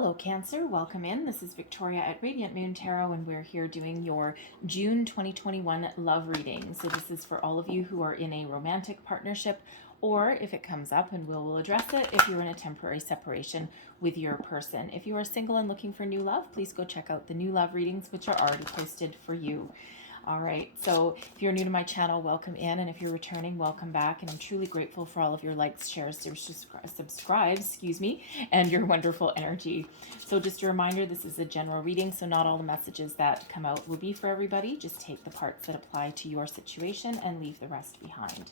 Hello Cancer, welcome in. This is Victoria at Radiant Moon Tarot and we're here doing your June 2021 love reading. So this is for all of you who are in a romantic partnership, or if it comes up, and we'll address it, if you're in a temporary separation with your person. If you are single and looking for new love, please go check out the new love readings which are already posted for you. All right, so if you're new to my channel, welcome in, and if you're returning, welcome back, and I'm truly grateful for all of your likes, shares, subscribes, and your wonderful energy. So just a reminder, this is a general reading, so not all the messages that come out will be for everybody. Just take the parts that apply to your situation and leave the rest behind.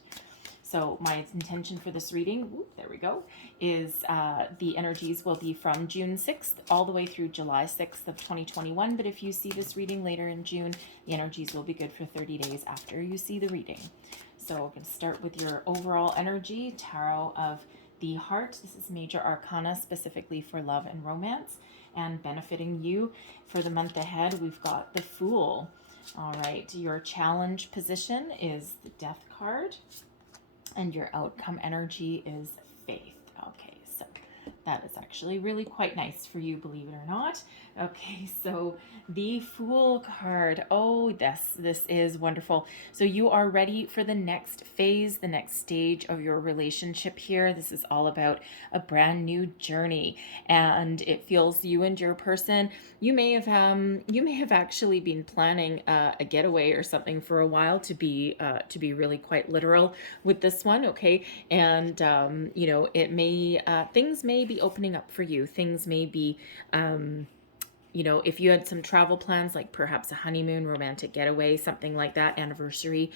So my intention for this reading, there we go, is the energies will be from June 6th all the way through July 6th of 2021. But if you see this reading later in June, the energies will be good for 30 days after you see the reading. So we're going to start with your overall energy, Tarot of the Heart. This is major arcana specifically for love and romance, and benefiting you for the month ahead. We've got the Fool. All right, your challenge position is the Death card. And your outcome energy is faith. Okay, so that is actually really quite nice for you, believe it or not. Okay, so the Fool card. Oh, this is wonderful. So you are ready for the next phase, the next stage of your relationship here. This is all about a brand new journey, and it feels you and your person. You may have actually been planning a getaway or something for a while, to be really quite literal with this one. Okay, and it may things may be opening up for you. Things may be if you had some travel plans, like perhaps a honeymoon, romantic getaway, something like that, anniversary,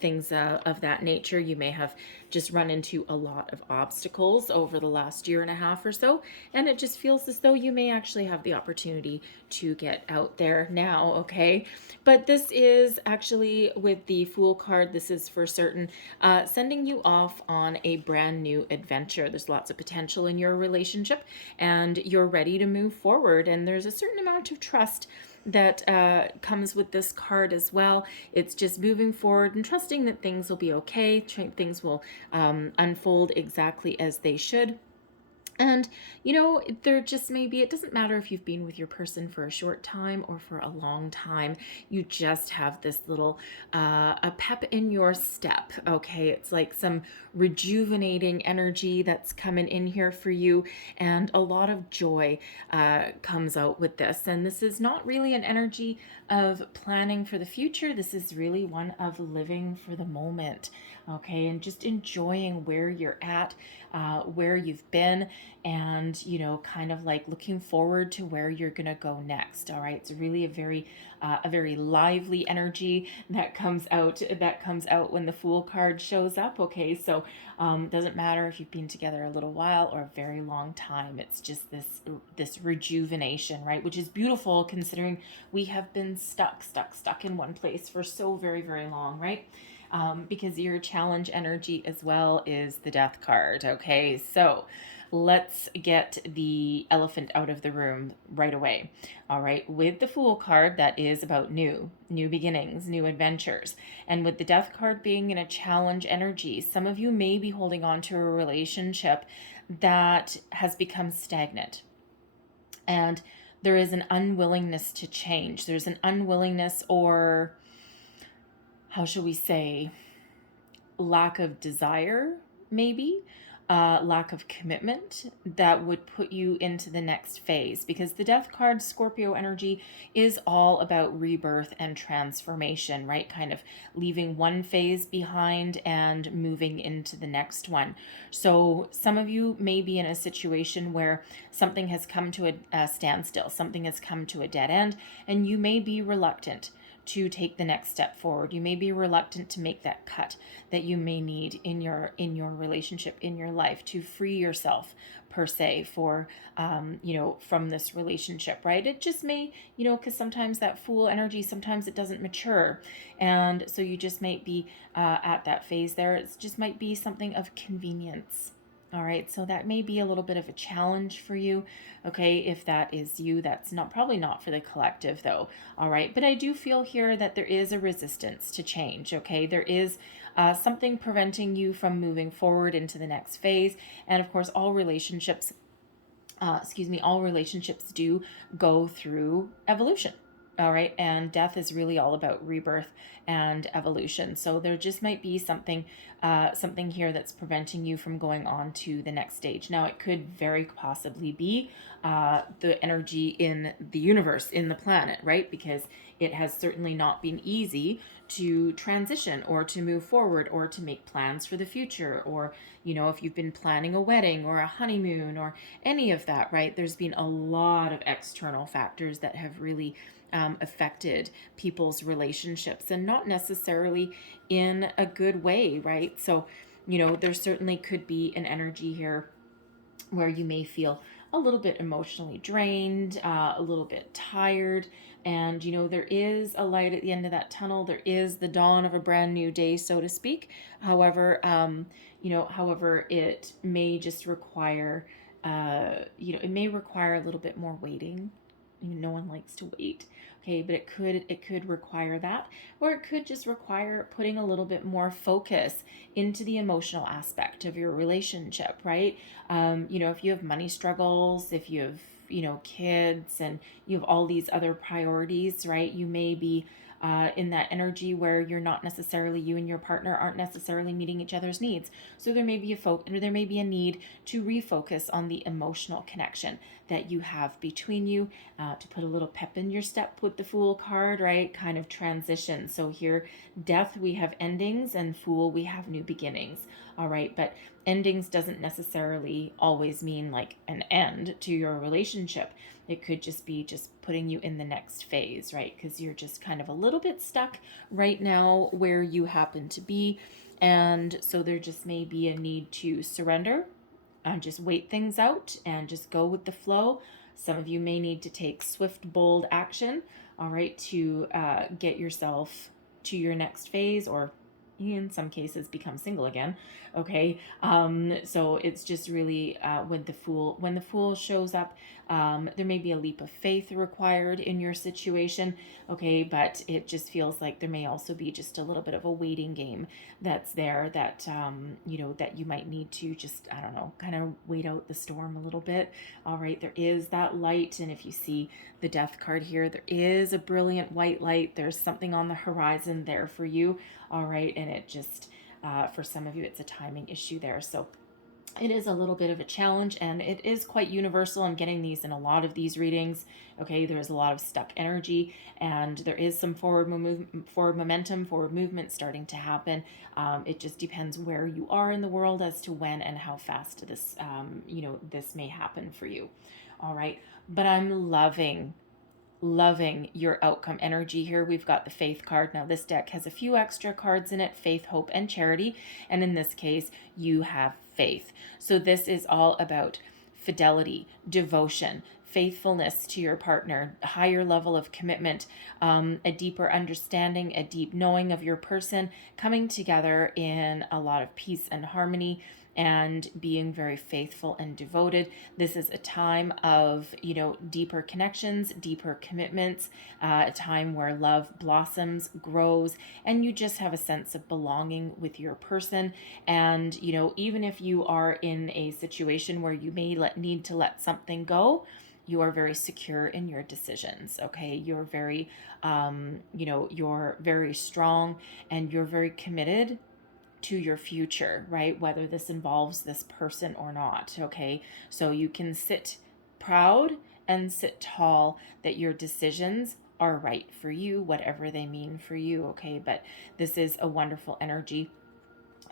things of that nature, you may have just run into a lot of obstacles over the last year and a half or so. And it just feels as though you may actually have the opportunity to get out there now, okay? But this is actually, with the Fool card, this is for certain sending you off on a brand new adventure. There's lots of potential in your relationship, and you're ready to move forward. And there's a certain amount of trust that comes with this card as well. It's just moving forward and trusting that things will be okay. Things will unfold exactly as they should. And, there just may be, it doesn't matter if you've been with your person for a short time or for a long time, you just have this little, a pep in your step, okay? It's like some rejuvenating energy that's coming in here for you, and a lot of joy comes out with this. And this is not really an energy of planning for the future. This is really one of living for the moment, okay? And just enjoying where you're at, where you've been, and kind of like looking forward to where you're gonna go next. All right, it's really a very lively energy that comes out when the Fool card shows up. Okay, so doesn't matter if you've been together a little while or a very long time. It's just this rejuvenation, right? Which is beautiful, considering we have been stuck in one place for so very, very long, right? Because your challenge energy as well is the Death card. Okay, so let's get the elephant out of the room right away. All right, with the Fool card, that is about new beginnings, new adventures. And with the Death card being in a challenge energy, some of you may be holding on to a relationship that has become stagnant. And there is an unwillingness to change. There's an unwillingness, or how shall we say, lack of desire, maybe, lack of commitment that would put you into the next phase. Because the Death card, Scorpio energy, is all about rebirth and transformation, right? Kind of leaving one phase behind and moving into the next one. So some of you may be in a situation where something has come to a standstill, something has come to a dead end, and you may be reluctant to take the next step forward. You may be reluctant to make that cut that you may need in your relationship, in your life, to free yourself, per se, for from this relationship, right? It just may, because sometimes that Fool energy, sometimes it doesn't mature, and so you just might be at that phase there. It just might be something of convenience. All right, so that may be a little bit of a challenge for you, okay? If that is you, that's probably not for the collective, though. All right, but I do feel here that there is a resistance to change, okay? There is something preventing you from moving forward into the next phase. And of course, all relationships all relationships do go through evolution. All right. And death is really all about rebirth and evolution. So there just might be something here that's preventing you from going on to the next stage. Now, it could very possibly be the energy in the universe, in the planet, right? Because it has certainly not been easy to transition or to move forward or to make plans for the future, or if you've been planning a wedding or a honeymoon or any of that, right? There's been a lot of external factors that have really affected people's relationships, and not necessarily in a good way, right? So there certainly could be an energy here where you may feel a little bit emotionally drained, a little bit tired. And, there is a light at the end of that tunnel. There is the dawn of a brand new day, so to speak. However, it may just require, it may require a little bit more waiting. No one likes to wait. Okay, but it could require that, or it could just require putting a little bit more focus into the emotional aspect of your relationship, right? If you have money struggles, if you have kids, and you have all these other priorities, right? You may be in that energy where you and your partner aren't necessarily meeting each other's needs. So there may be a need to refocus on the emotional connection that you have between you, to put a little pep in your step with the Fool card, right? Kind of transition. So here, Death, we have endings, and Fool, we have new beginnings. All right, but endings doesn't necessarily always mean like an end to your relationship. It could just be putting you in the next phase, right? Because you're just kind of a little bit stuck right now where you happen to be. And so there just may be a need to surrender and just wait things out and just go with the flow. Some of you may need to take swift, bold action, all right, to get yourself to your next phase, or in some cases become single again. Okay, so it's just really when the fool shows up, there may be a leap of faith required in your situation. Okay, but it just feels like there may also be just a little bit of a waiting game that's there, that that you might need to just, I don't know, kind of wait out the storm a little bit. All right, there is that light, and if you see the Death card here, there is a brilliant white light. There's something on the horizon there for you. All right, and it just for some of you, it's a timing issue there. So it is a little bit of a challenge, and it is quite universal. I'm getting these in a lot of these readings. Okay, there's a lot of stuck energy, and there is some forward momentum, forward movement starting to happen. It just depends where you are in the world as to when and how fast this this may happen for you. All right, but I'm loving your outcome energy here. We've got the Faith card. Now, this deck has a few extra cards in it: faith, hope, and charity. And in this case, you have faith. So this is all about fidelity, devotion, faithfulness to your partner, a higher level of commitment, a deeper understanding, a deep knowing of your person, coming together in a lot of peace and harmony, and being very faithful and devoted. This is a time of, deeper connections, deeper commitments, a time where love blossoms, grows, and you just have a sense of belonging with your person. And, even if you are in a situation where you may need to let something go, you are very secure in your decisions. Okay, you're very you're very strong, and you're very committed to your future, right? Whether this involves this person or not. Okay, so you can sit proud and sit tall that your decisions are right for you, whatever they mean for you. Okay, but this is a wonderful energy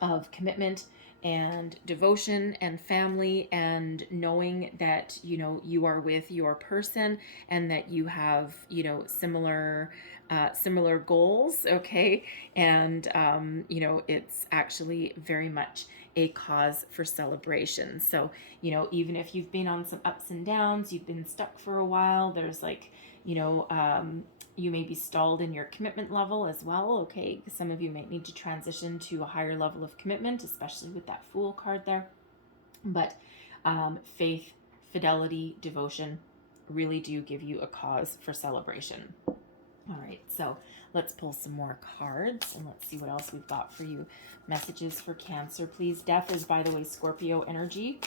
of commitment and devotion and family, and knowing that you are with your person, and that you have similar goals. Okay, and it's actually very much a cause for celebration. So even if you've been on some ups and downs, you've been stuck for a while, there's like you may be stalled in your commitment level as well. Okay, some of you might need to transition to a higher level of commitment, especially with that Fool card there. But faith, fidelity, devotion really do give you a cause for celebration. All right, so let's pull some more cards and let's see what else we've got for you. Messages for Cancer, please. Death is, by the way, Scorpio energy.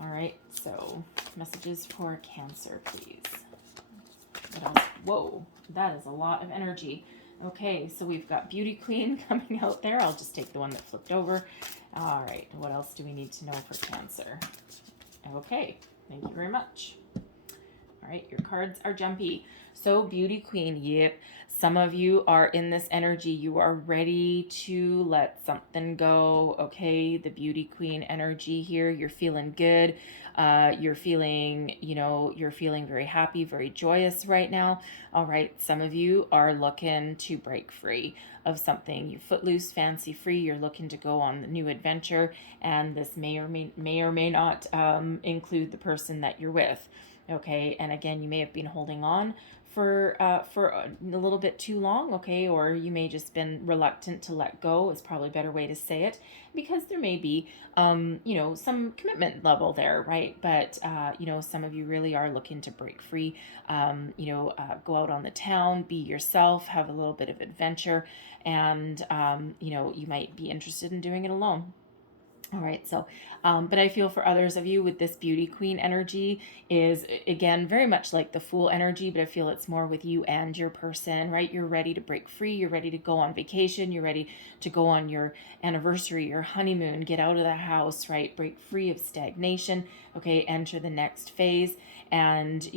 All right, so messages for Cancer, please. What else? Whoa, that is a lot of energy. Okay, so we've got Beauty Queen coming out there. I'll just take the one that flipped over. All right, what else do we need to know for Cancer? Okay, thank you very much. All right, your cards are jumpy. So Beauty Queen, yep. Some of you are in this energy. You are ready to let something go. Okay, the Beauty Queen energy here. You're feeling good. You're feeling, you're feeling very happy, very joyous right now. All right, some of you are looking to break free of something. You footloose, fancy free. You're looking to go on a new adventure, and this may or may not include the person that you're with. Okay, and again, you may have been holding on for a little bit too long, okay, or you may just been reluctant to let go is probably a better way to say it, because there may be some commitment level there, right? But some of you really are looking to break free, go out on the town, be yourself, have a little bit of adventure, and you might be interested in doing it alone. All right, so, but I feel for others of you with this Beauty Queen energy is, again, very much like the Fool energy, but I feel it's more with you and your person, right? You're ready to break free. You're ready to go on vacation. You're ready to go on your anniversary, your honeymoon, get out of the house, right? Break free of stagnation, okay? Enter the next phase and,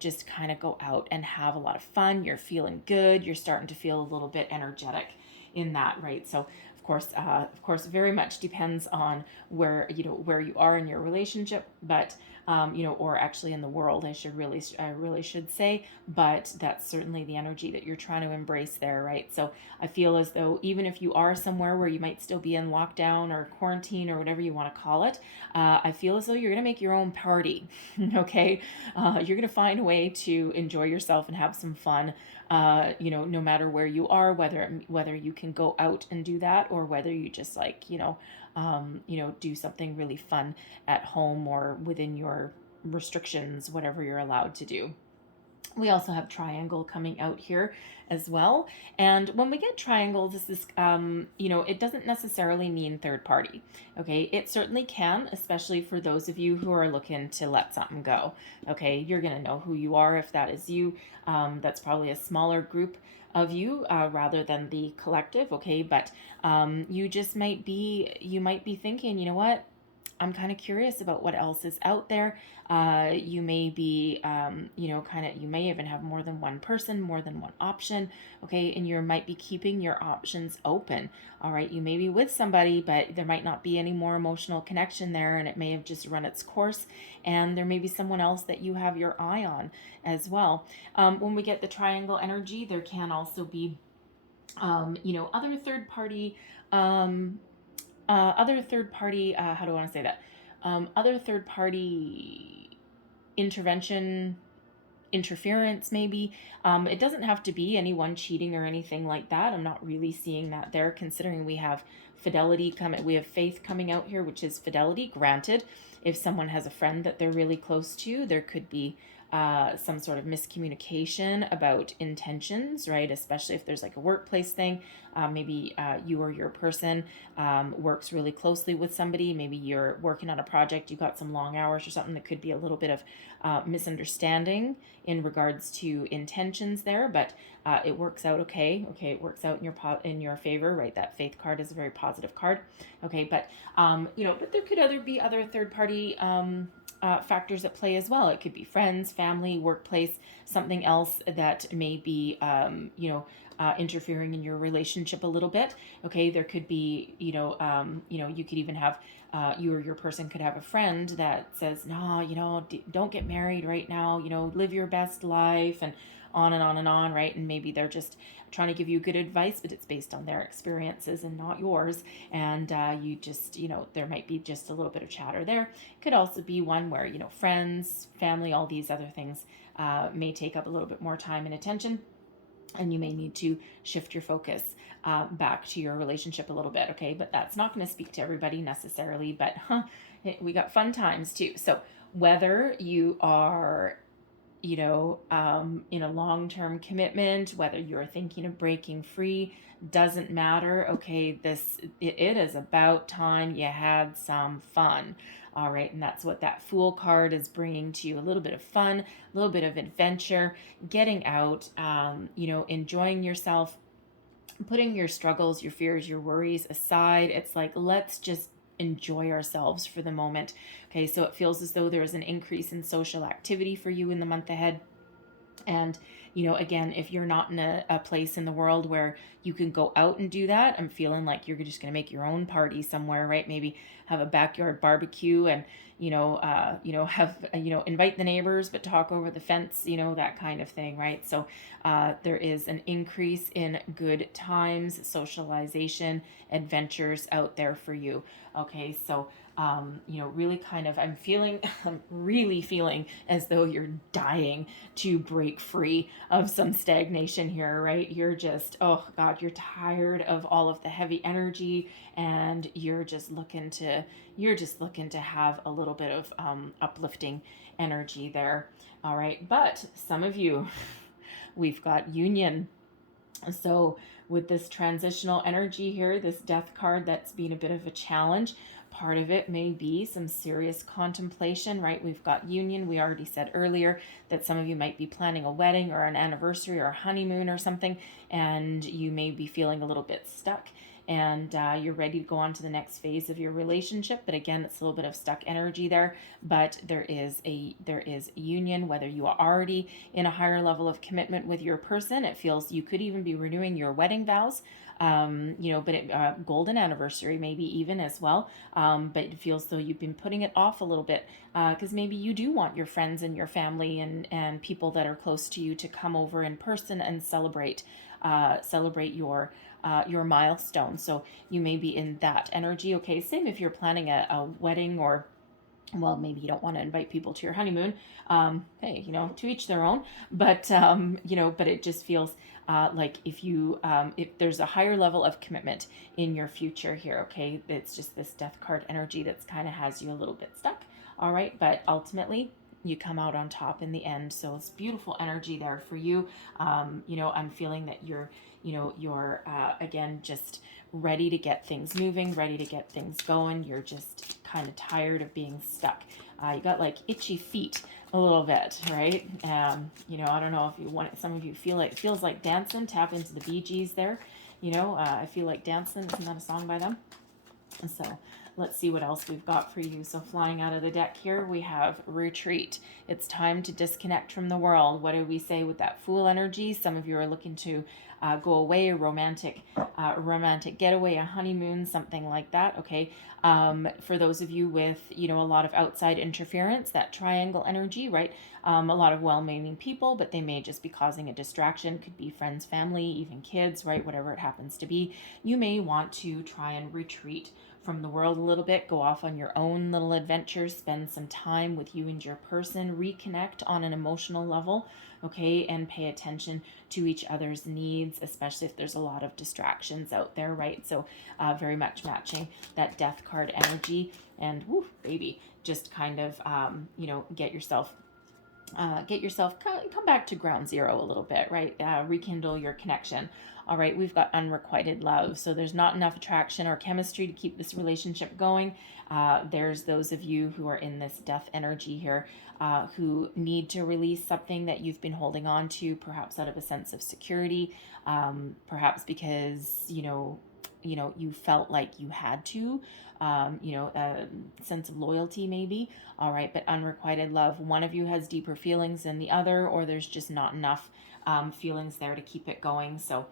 just kind of go out and have a lot of fun. You're feeling good. You're starting to feel a little bit energetic in that, right? So, of course, very much depends on where you are in your relationship, but or actually in the world, I really should say, but that's certainly the energy that you're trying to embrace there, right? So I feel as though even if you are somewhere where you might still be in lockdown or quarantine or whatever you want to call it, I feel as though you're going to make your own party, okay? You're going to find a way to enjoy yourself and have some fun. No matter where you are, whether you can go out and do that, or whether you just do something really fun at home or within your restrictions, whatever you're allowed to do. We also have triangle coming out here as well. And when we get triangle, this is, it doesn't necessarily mean third party. Okay. It certainly can, especially for those of you who are looking to let something go. Okay. You're going to know who you are if that is you. That's probably a smaller group of you rather than the collective. Okay. But you might be thinking, you know what? I'm kind of curious about what else is out there. You may be, you may even have more than one person, more than one option, okay? And you might be keeping your options open, all right? You may be with somebody, but there might not be any more emotional connection there, and it may have just run its course, and there may be someone else that you have your eye on as well. When we get the triangle energy, there can also be, other third party, how do I want to say that? Other third party interference, maybe. It doesn't have to be anyone cheating or anything like that. I'm not really seeing that there, considering we have we have faith coming out here, which is fidelity. Granted, if someone has a friend that they're really close to, there could be some sort of miscommunication about intentions, right? Especially if there's like a workplace thing. Maybe you or your person works really closely with somebody. Maybe you're working on a project, you got some long hours or something. That could be a little bit of misunderstanding in regards to intentions there, but it works out okay. Okay, it works out in your favor, right? That faith card is a very positive card. Okay, but but there could be other third party factors at play as well. It could be friends, family, workplace, something else that may be, interfering in your relationship a little bit. Okay, there could be, you could even have, you or your person could have a friend that says, no, don't get married right now, live your best life, and on and on and on, right? And maybe they're just trying to give you good advice, but it's based on their experiences and not yours. And you just, there might be just a little bit of chatter there. Could also be one where, friends, family, all these other things may take up a little bit more time and attention. And you may need to shift your focus back to your relationship a little bit, okay? But that's not going to speak to everybody necessarily, but we got fun times too. So whether you are in a long-term commitment, whether you're thinking of breaking free, doesn't matter. Okay, it is about time you had some fun. All right, and that's what that Fool card is bringing to you: a little bit of fun, a little bit of adventure, getting out, enjoying yourself, putting your struggles, your fears, your worries aside. It's like, let's just enjoy ourselves for the moment. Okay, so it feels as though there is an increase in social activity for you in the month ahead. And, again, if you're not in a place in the world where you can go out and do that, I'm feeling like you're just going to make your own party somewhere, right? Maybe have a backyard barbecue and, have, invite the neighbors, but talk over the fence, that kind of thing, right? So there is an increase in good times, socialization, adventures out there for you. Okay, so really kind of, I'm really feeling as though you're dying to break free of some stagnation here, right? You're just, oh God, you're tired of all of the heavy energy, and you're just looking to have a little bit of uplifting energy there. All right, but some of you, we've got union. So with this transitional energy here, this death card, that's been a bit of a challenge. Part of it may be some serious contemplation, right? We've got union. We already said earlier that some of you might be planning a wedding or an anniversary or a honeymoon or something, and you may be feeling a little bit stuck, and you're ready to go on to the next phase of your relationship. But again, it's a little bit of stuck energy there. But there is union, whether you are already in a higher level of commitment with your person. It feels you could even be renewing your wedding vows. But golden anniversary maybe even as well. But it feels though you've been putting it off a little bit, because maybe you do want your friends and your family and people that are close to you to come over in person and celebrate your milestone. So you may be in that energy. Okay, same if you're planning a wedding, or well, maybe you don't want to invite people to your honeymoon. Hey, to each their own. But but it just feels like if there's a higher level of commitment in your future here. Okay, it's just this death card energy that's kind of has you a little bit stuck. All right, but ultimately you come out on top in the end. So it's beautiful energy there for you. I'm feeling that you're again, just ready to get things moving, ready to get things going. You're just kind of tired of being stuck. You got like itchy feet a little bit, right? I don't know if you want, some of you feels like dancing. Tap into the Bee Gees there. I feel like dancing. Isn't that a song by them? And so let's see what else we've got for you. So flying out of the deck here, we have retreat. It's time to disconnect from the world. What do we say with that Fool energy? Some of you are looking to go away, a romantic getaway, a honeymoon, something like that. Okay. For those of you with, a lot of outside interference, that triangle energy, right? A lot of well-meaning people, but they may just be causing a distraction. Could be friends, family, even kids, right? Whatever it happens to be. You may want to try and retreat from the world a little bit, go off on your own little adventures, spend some time with you and your person, reconnect on an emotional level, okay, and pay attention to each other's needs, especially if there's a lot of distractions out there, right? So very much matching that death card energy, and woo, baby, just kind of, get yourself come back to ground zero a little bit, right? Rekindle your connection. All right, we've got unrequited love. So there's not enough attraction or chemistry to keep this relationship going. There's those of you who are in this death energy here, who need to release something that you've been holding on to, perhaps out of a sense of security, perhaps because, you felt like you had to, a sense of loyalty maybe. All right, but unrequited love, one of you has deeper feelings than the other, or there's just not enough feelings there to keep it going. So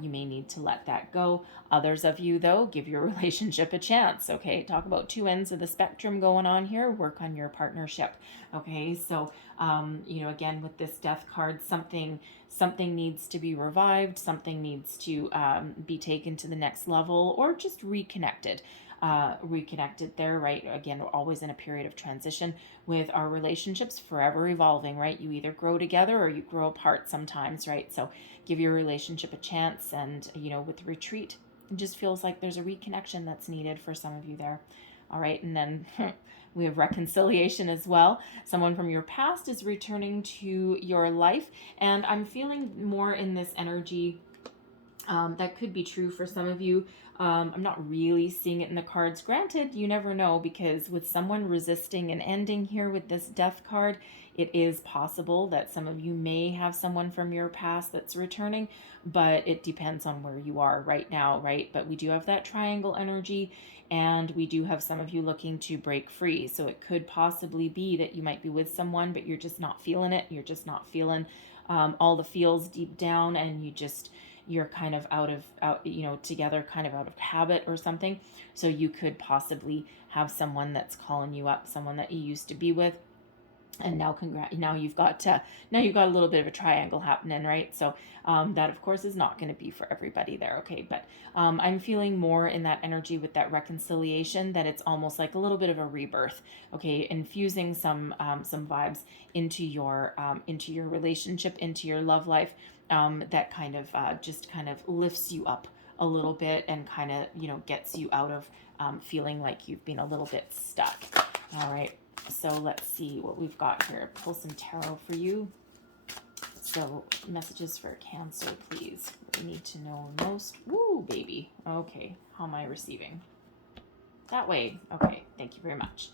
you may need to let that go. Others of you, though, give your relationship a chance. Okay, talk about two ends of the spectrum going on here. Work on your partnership. Okay, so again, with this death card, something needs to be revived. Something needs to be taken to the next level, or just reconnected. Reconnected there, right? Again, we're always in a period of transition with our relationships, forever evolving, right? You either grow together or you grow apart sometimes, right? So give your relationship a chance, and with retreat, it just feels like there's a reconnection that's needed for some of you there. All right, and then We have reconciliation as well. Someone from your past is returning to your life. And I'm feeling more in this energy. That could be true for some of you. I'm not really seeing it in the cards. Granted, you never know, because with someone resisting an ending here with this death card, it is possible that some of you may have someone from your past that's returning, but it depends on where you are right now, right? But we do have that triangle energy, and we do have some of you looking to break free. So it could possibly be that you might be with someone, but you're just not feeling it. You're just not feeling all the feels deep down, and you're kind of together kind of out of habit or something. So you could possibly have someone that's calling you up, someone that you used to be with, and now you've got a little bit of a triangle happening, right? So that of course is not going to be for everybody there, okay? But I'm feeling more in that energy with that reconciliation, that it's almost like a little bit of a rebirth, okay? Infusing some vibes into your relationship, into your love life, that kind of just kind of lifts you up a little bit, and kind of gets you out of feeling like you've been a little bit stuck. All right. So let's see what we've got here. Pull some tarot for you. So messages for Cancer, please. We need to know most. Woo, baby. Okay. How am I receiving? That way. Okay. Thank you very much.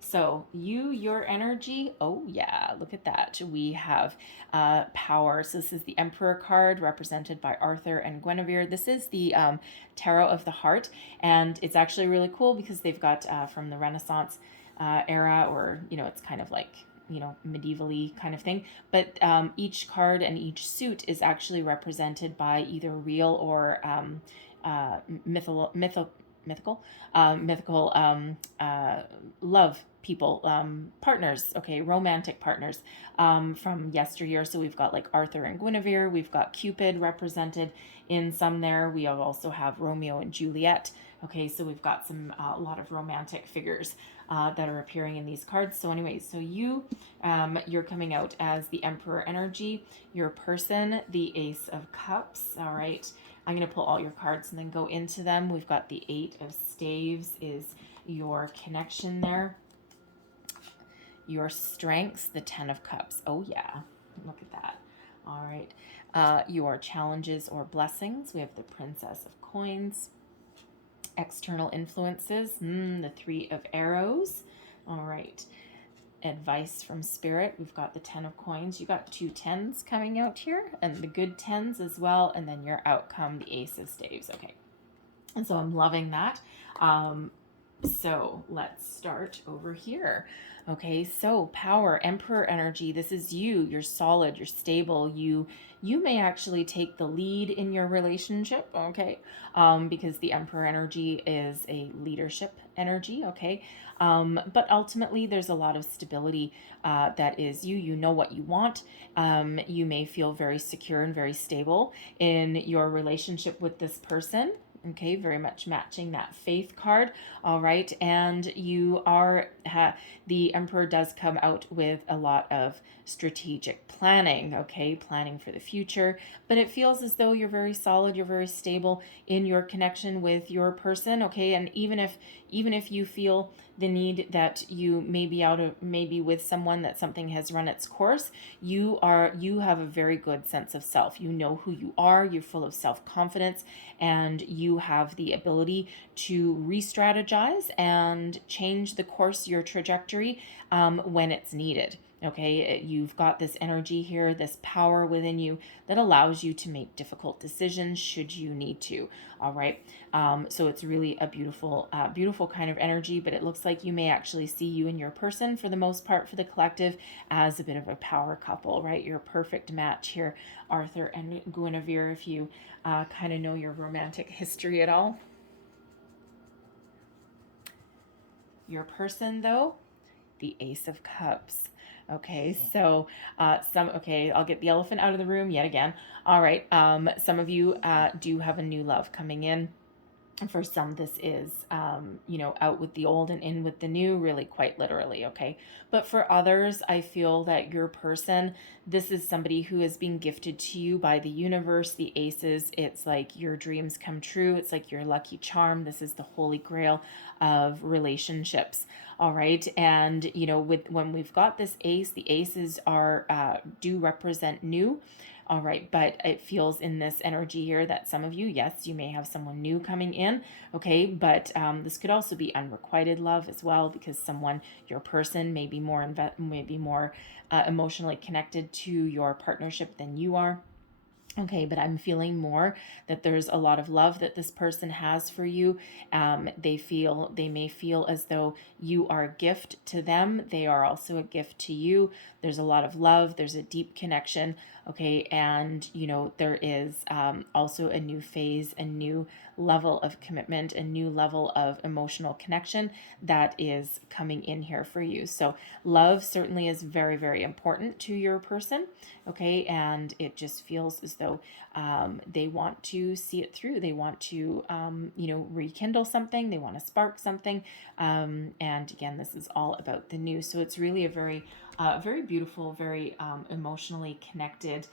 So your energy. Oh yeah, look at that. We have power. So this is the Emperor card, represented by Arthur and Guinevere. This is the Tarot of the Heart, and it's actually really cool because they've got from the Renaissance era, or it's kind of like medievally kind of thing, but each card and each suit is actually represented by either real or mythical love people, partners, okay, romantic partners from yesteryear. So we've got like Arthur and Guinevere, we've got Cupid represented in some there. We also have Romeo and Juliet. Okay, so we've got a lot of romantic figures that are appearing in these cards. So anyways, so you're coming out as the Emperor energy. Your person, the Ace of Cups. All right, I'm going to pull all your cards and then go into them. We've got the Eight of Staves is your connection there. Your strengths, the Ten of Cups. Oh yeah, look at that. All right, your challenges or blessings. We have the Princess of Coins. External influences, the Three of Arrows. All right, advice from Spirit. We've got the Ten of Coins. You got 2 tens coming out here, and the good tens as well. And then your outcome, the Ace of Staves. Okay, and so I'm loving that. So let's start over here. Okay, so power, Emperor energy. This is you. You're solid. You're stable. You may actually take the lead in your relationship, okay? Because the Emperor energy is a leadership energy, okay? But ultimately, there's a lot of stability that is you. You know what you want. You may feel very secure and very stable in your relationship with this person. Okay, very much matching that Faith card. All right, and the Emperor does come out with a lot of strategic planning, okay, planning for the future, but it feels as though you're very solid, you're very stable in your connection with your person, okay, and even if you feel the need that you may be with someone that something has run its course, you have a very good sense of self. You know who you are, you're full of self-confidence, and you have the ability to re-strategize and change the course, your trajectory, when it's needed. Okay, you've got this energy here, this power within you that allows you to make difficult decisions should you need to. All right, so it's really a beautiful kind of energy, but it looks like you may actually see you and your person, for the most part, for the collective, as a bit of a power couple, right? You're a perfect match here, Arthur and Guinevere, if you kind of know your romantic history at all. Your person, though, the Ace of Cups. Okay, so I'll get the elephant out of the room yet again. All right, some of you do have a new love coming in. For some, this is, out with the old and in with the new, really quite literally, okay? But for others, I feel that your person, this is somebody who is being gifted to you by the universe, the aces. It's like your dreams come true. It's like your lucky charm. This is the holy grail of relationships. All right. And, when we've got this ace, the aces do represent new. All right. But it feels in this energy here that some of you, yes, you may have someone new coming in. Okay. But this could also be unrequited love as well, because your person may be more, emotionally connected to your partnership than you are. Okay, but I'm feeling more that there's a lot of love that this person has for you. They may feel as though you are a gift to them. They are also a gift to you. There's a lot of love. There's a deep connection. Okay, and there is also a new phase, a new level of commitment, a new level of emotional connection that is coming in here for you. So love certainly is very, very important to your person. Okay, and it just feels as though they want to see it through. They want to rekindle something. They want to spark something. And again, this is all about the new. So it's really a very beautiful, very emotionally connected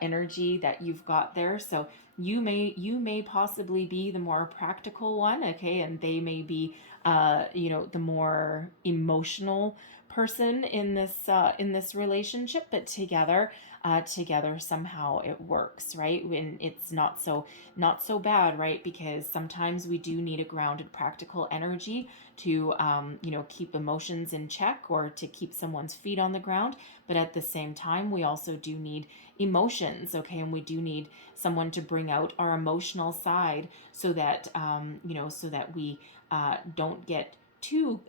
energy that you've got there. So you may possibly be the more practical one, okay, and they may be the more emotional person in this relationship, but together somehow it works, right? When it's not so bad, right? Because sometimes we do need a grounded, practical energy to keep emotions in check, or to keep someone's feet on the ground. But at the same time, we also do need emotions, okay? And we do need someone to bring out our emotional side, so that we don't get too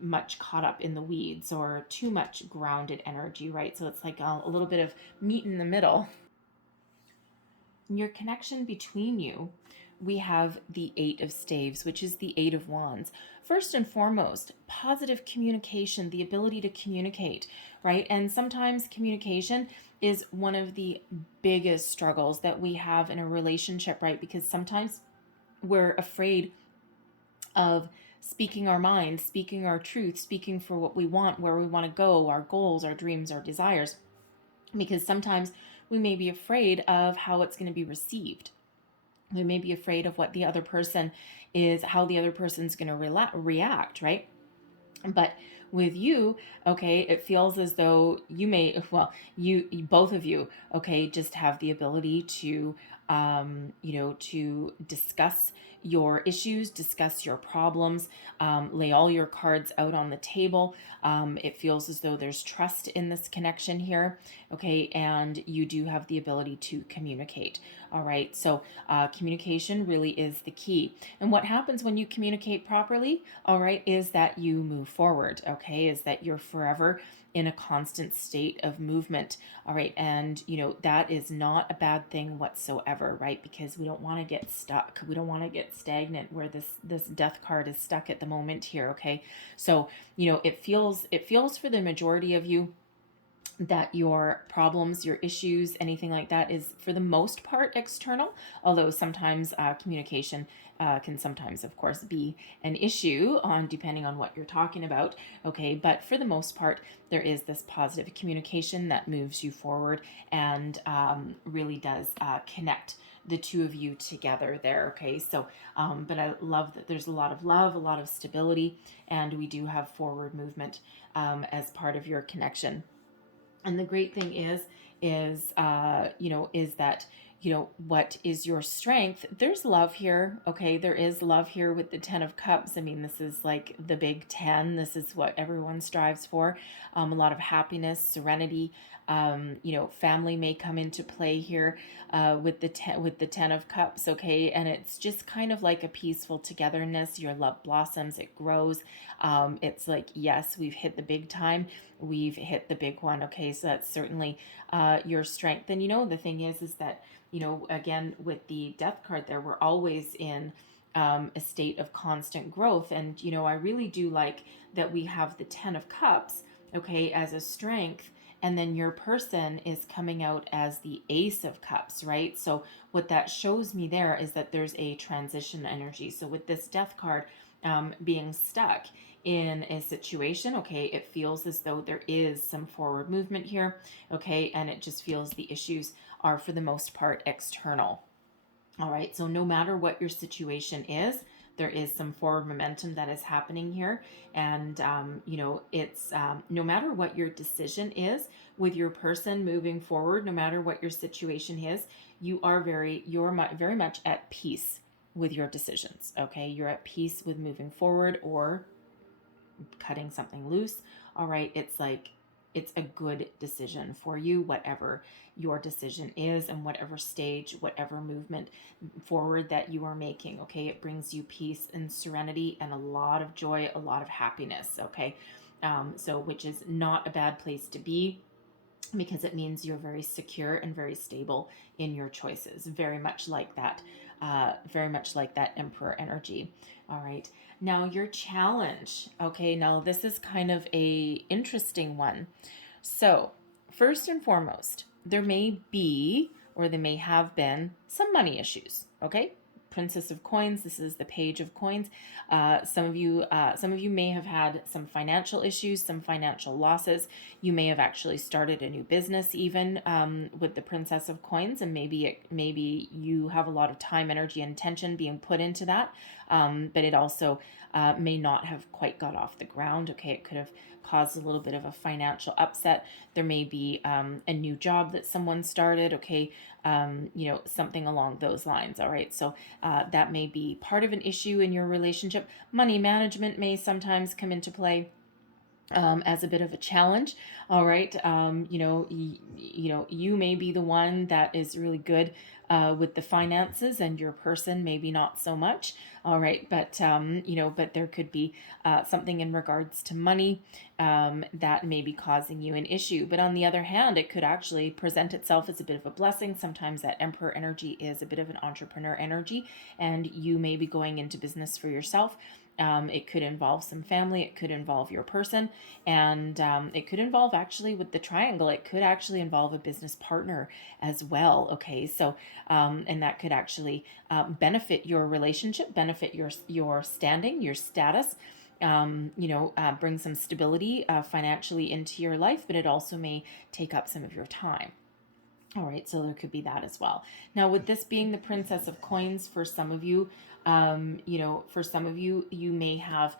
much caught up in the weeds, or too much grounded energy, right? So it's like a little bit of meat in the middle. Your connection between you, we have the Eight of Staves, which is the Eight of Wands. First and foremost, positive communication, the ability to communicate, right? And sometimes communication is one of the biggest struggles that we have in a relationship, right? Because sometimes we're afraid of speaking our mind, speaking our truth, speaking for what we want, where we want to go, our goals, our dreams, our desires. Because sometimes we may be afraid of how it's going to be received. We may be afraid of what the other person is, how the other person's going to react, right? But with you, okay, it feels as though you both of you, okay, just have the ability to, to discuss your issues, discuss your problems, lay all your cards out on the table. It feels as though there's trust in this connection here, okay, and you do have the ability to communicate. All right, so communication really is the key. And what happens when you communicate properly, all right, is that you move forward, okay, is that you're forever in a constant state of movement. All right, and that is not a bad thing whatsoever, right? Because we don't want to get stuck. We don't want to get stagnant where this death card is stuck at the moment here, okay? So, it feels for the majority of you that your problems, your issues, anything like that is for the most part external, although sometimes communication can sometimes, of course, be an issue depending on what you're talking about, okay? But for the most part, there is this positive communication that moves you forward and really does connect the two of you together there, okay? So, but I love that there's a lot of love, a lot of stability, and we do have forward movement as part of your connection. And the great thing is that, what is your strength? There's love here. Okay. There is love here with the 10 of Cups. I mean, this is like the big 10. This is what everyone strives for. A lot of happiness, serenity. Family may come into play here with the 10 of Cups. Okay. And it's just kind of like a peaceful togetherness. Your love blossoms, it grows. It's like, yes, we've hit the big time. We've hit the big one. Okay. So that's certainly your strength. And the thing is that, again, with the death card there, we're always in a state of constant growth. And, I really do like that we have the 10 of Cups, okay, as a strength. And then your person is coming out as the Ace of Cups, right? So what that shows me there is that there's a transition energy. So with this death card being stuck in a situation, okay, it feels as though there is some forward movement here, okay, and it just feels the issues are for the most part external. All right, so no matter what your situation is, There is some forward momentum that is happening here. And, it's no matter what your decision is with your person moving forward, no matter what your situation is, you're very much at peace with your decisions. Okay. You're at peace with moving forward or cutting something loose. All right. It's a good decision for you, whatever your decision is, and whatever stage, whatever movement forward that you are making. Okay. It brings you peace and serenity and a lot of joy, a lot of happiness. Okay. Which is not a bad place to be, because it means you're very secure and very stable in your choices. Very much like that. Very much like that Emperor energy. All right. Now your challenge. Okay. Now this is kind of a interesting one. So first and foremost, there may be, or there may have been, some money issues. Okay. Princess of Coins. This is the Page of Coins. Some of you may have had some financial issues, some financial losses. You may have actually started a new business, even with the Princess of Coins, and maybe you have a lot of time, energy, and attention being put into that. But it also may not have quite got off the ground. Okay, it could have caused a little bit of a financial upset. There may be a new job that someone started. Okay, something along those lines. All right. So that may be part of an issue in your relationship. Money management may sometimes come into play as a bit of a challenge. All right. You may be the one that is really good with the finances, and your person maybe not so much. All right. But there could be something in regards to money that may be causing you an issue. But on the other hand, it could actually present itself as a bit of a blessing. Sometimes that Emperor energy is a bit of an entrepreneur energy, and you may be going into business for yourself. It could involve some family. It could involve your person, and it could involve, actually, with the triangle, it could actually involve a business partner as well. Okay, so and that could actually benefit your relationship, benefit your standing, your status. Bring some stability financially into your life, but it also may take up some of your time. All right, so there could be that as well. Now, with this being the Princess of Coins, for some of you, you may have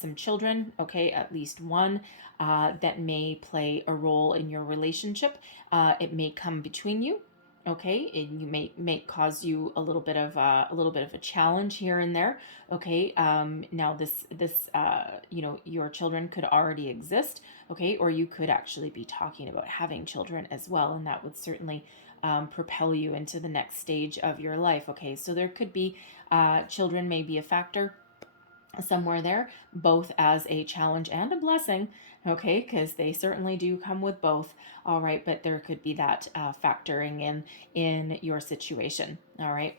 some children. Okay, at least one that may play a role in your relationship. It may come between you. Okay, and you may cause you a little bit of a challenge here and there. Okay, now this your children could already exist. Okay, or you could actually be talking about having children as well, and that would certainly propel you into the next stage of your life. Okay, so there could be children may be a factor somewhere there, both as a challenge and a blessing. Okay, because they certainly do come with both. All right, but there could be that factoring in your situation. All right.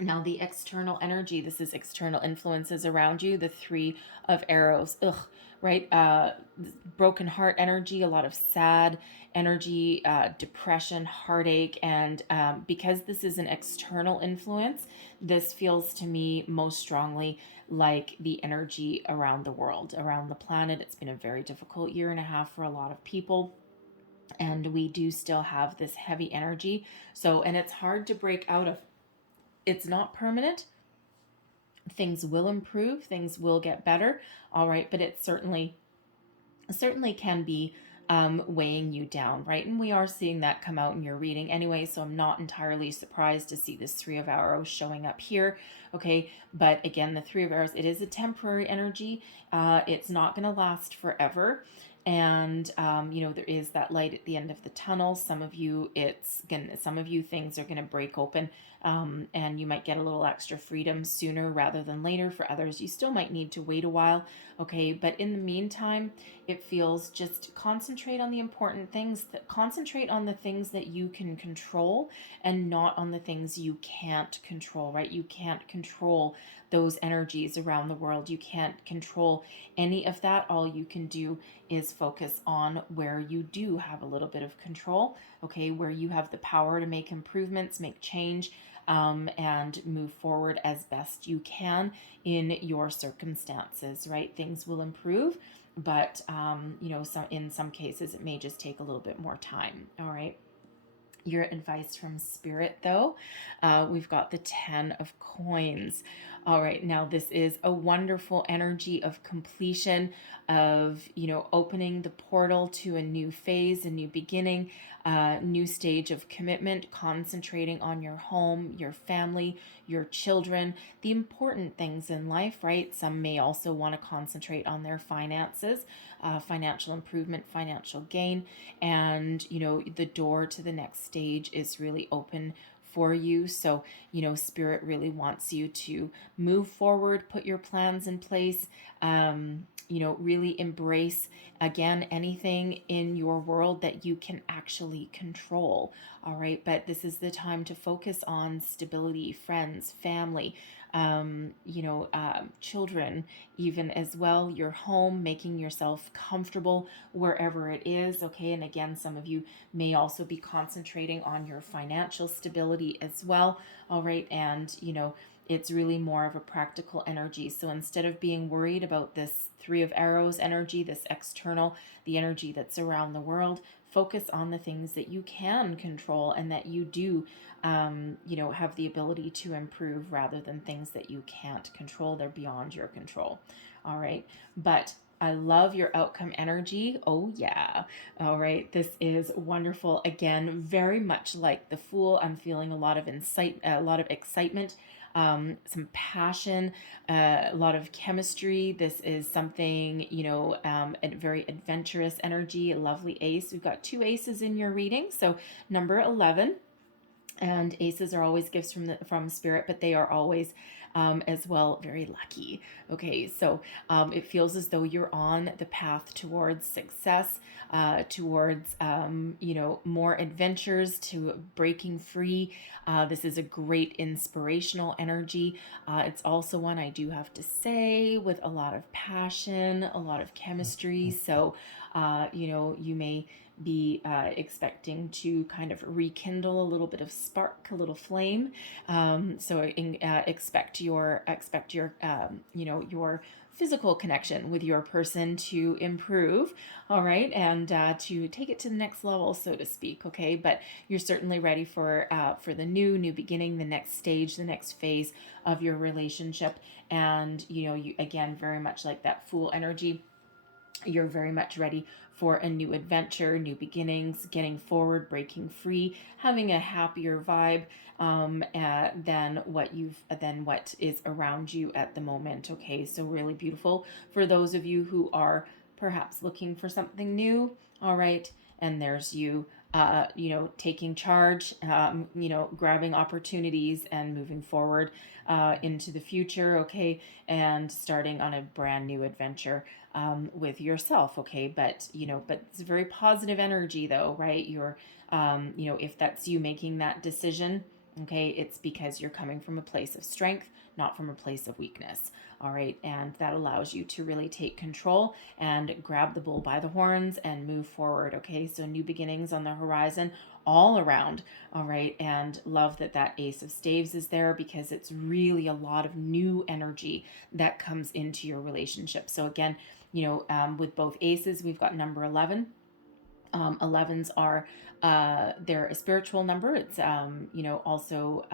Now, the external energy, this is external influences around you, the Three of Arrows. Ugh, right? Broken heart energy, a lot of sad energy, depression, heartache. And because this is an external influence, this feels to me most strongly like the energy around the world, around the planet. It's been a very difficult year and a half for a lot of people, and we do still have this heavy energy. So, and it's hard to break out of. It's not permanent. Things will improve, things will get better. All right, but it certainly can be weighing you down, right? And we are seeing that come out in your reading anyway, so I'm not entirely surprised to see this Three of Arrows showing up here. Okay, but again, the Three of Arrows, it is a temporary energy. It's not going to last forever. And there is that light at the end of the tunnel. Some of you things are gonna break open, and you might get a little extra freedom sooner rather than later. For others, you still might need to wait a while. Okay, but in the meantime, it feels, just concentrate on the important things. Concentrate on the things that you can control, and not on the things you can't control. Right? You can't control those energies around the world. You can't control any of that. All you can do is focus on where you do have a little bit of control, okay, where you have the power to make improvements, make change, and move forward as best you can in your circumstances, right? Things will improve, but in some cases it may just take a little bit more time. All right. Your advice from Spirit, though, we've got the 10 of Coins. All right, now this is a wonderful energy of completion, of, opening the portal to a new phase, a new beginning, new stage of commitment, concentrating on your home, your family, your children, the important things in life, right? Some may also want to concentrate on their finances, financial improvement, financial gain, and, the door to the next stage is really open for you. So, Spirit really wants you to move forward, put your plans in place, really embrace, again, anything in your world that you can actually control. All right. But this is the time to focus on stability, friends, family, children, even as well, your home, making yourself comfortable wherever it is. Okay. And again, some of you may also be concentrating on your financial stability as well. All right. And, it's really more of a practical energy. So instead of being worried about this Three of Arrows energy, this external, the energy that's around the world, focus on the things that you can control and that you do, have the ability to improve, rather than things that you can't control. They're beyond your control. All right. But I love your outcome energy. Oh, yeah. All right. This is wonderful. Again, very much like the Fool. I'm feeling a lot of excitement, some passion, a lot of chemistry. This is something, a very adventurous energy, a lovely ace. We've got 2 aces in your reading. So number 11. And aces are always gifts from Spirit, but they are always, as well, very lucky. Okay, so it feels as though you're on the path towards success, towards more adventures, to breaking free. This is a great inspirational energy. It's also one, I do have to say, with a lot of passion, a lot of chemistry. So you may be expecting to kind of rekindle a little bit of spark, a little flame. Expect your your physical connection with your person to improve. All right, and to take it to the next level, so to speak. Okay, but you're certainly ready for the new beginning, the next stage, the next phase of your relationship. And you, again, very much like that Fool energy, you're very much ready for a new adventure, new beginnings, getting forward, breaking free, having a happier vibe than what is around you at the moment. Okay, so really beautiful for those of you who are perhaps looking for something new. All right, and there's you. Taking charge, grabbing opportunities and moving forward into the future, okay, and starting on a brand new adventure with yourself, okay, but it's a very positive energy, though, right? You're, if that's you making that decision, okay, it's because you're coming from a place of strength, not from a place of weakness. All right, and that allows you to really take control and grab the bull by the horns and move forward. Okay, so new beginnings on the horizon all around. All right, and love that Ace of Staves is there, because it's really a lot of new energy that comes into your relationship. So again, with both aces, we've got number 11. 11s are they're a spiritual number. It's also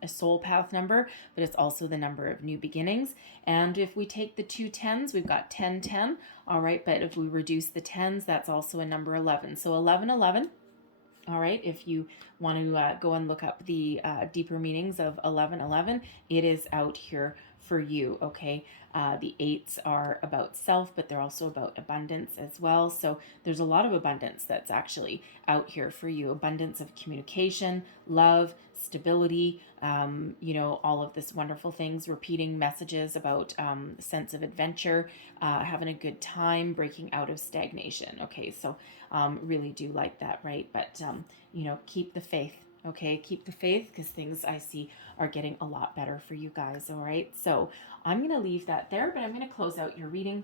a soul path number, but it's also the number of new beginnings. And if we take the 2 10s, we've got 10 10. All right, but if we reduce the 10s, that's also a number 11. So 11 11. All right, if you want to go and look up the deeper meanings of 1111, it is out here for you. Okay, the 8s are about self, but they're also about abundance as well. So there's a lot of abundance that's actually out here for you. Abundance of communication, love, stability, all of this wonderful things, repeating messages about sense of adventure, having a good time, breaking out of stagnation. Okay, so really do like that, right? But, keep the faith. Okay, keep the faith, because things I see are getting a lot better for you guys. All right, so I'm going to leave that there, but I'm going to close out your reading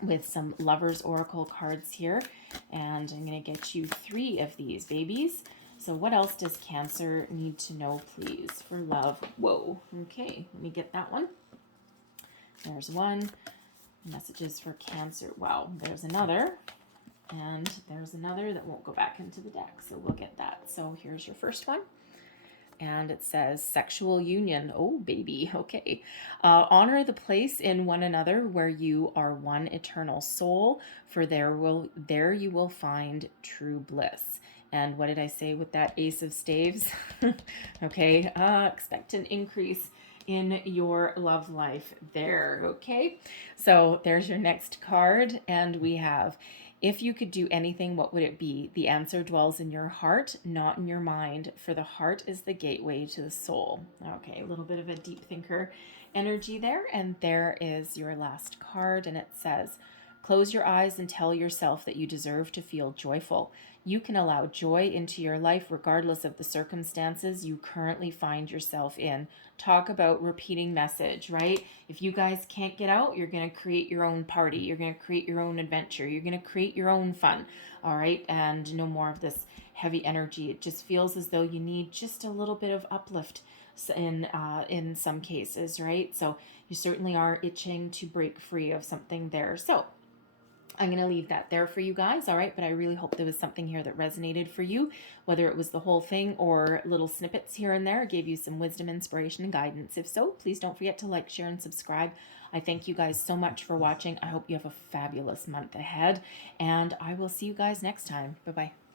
with some Lovers Oracle cards here, and I'm going to get you 3 of these babies. So what else does Cancer need to know, please, for love? Whoa, okay, let me get that one. There's one. Messages for Cancer. Wow, there's another. And there's another that won't go back into the deck, so we'll get that. So here's your first one. And it says sexual union. Oh, baby. Okay. Honor the place in one another where you are one eternal soul, for there you will find true bliss. And what did I say with that Ace of Staves? Okay. Expect an increase in your love life there. Okay. So there's your next card. And we have, if you could do anything, what would it be? The answer dwells in your heart, not in your mind, for the heart is the gateway to the soul. Okay, a little bit of a deep thinker energy there. And there is your last card, and it says, close your eyes and tell yourself that you deserve to feel joyful. You can allow joy into your life regardless of the circumstances you currently find yourself in. Talk about repeating message, right? If you guys can't get out, you're going to create your own party. You're going to create your own adventure. You're going to create your own fun, all right? And no more of this heavy energy. It just feels as though you need just a little bit of uplift in some cases, right? So you certainly are itching to break free of something there. So I'm going to leave that there for you guys, all right? But I really hope there was something here that resonated for you, whether it was the whole thing or little snippets here and there, gave you some wisdom, inspiration, and guidance. If so, please don't forget to like, share, and subscribe. I thank you guys so much for watching. I hope you have a fabulous month ahead, and I will see you guys next time. Bye-bye.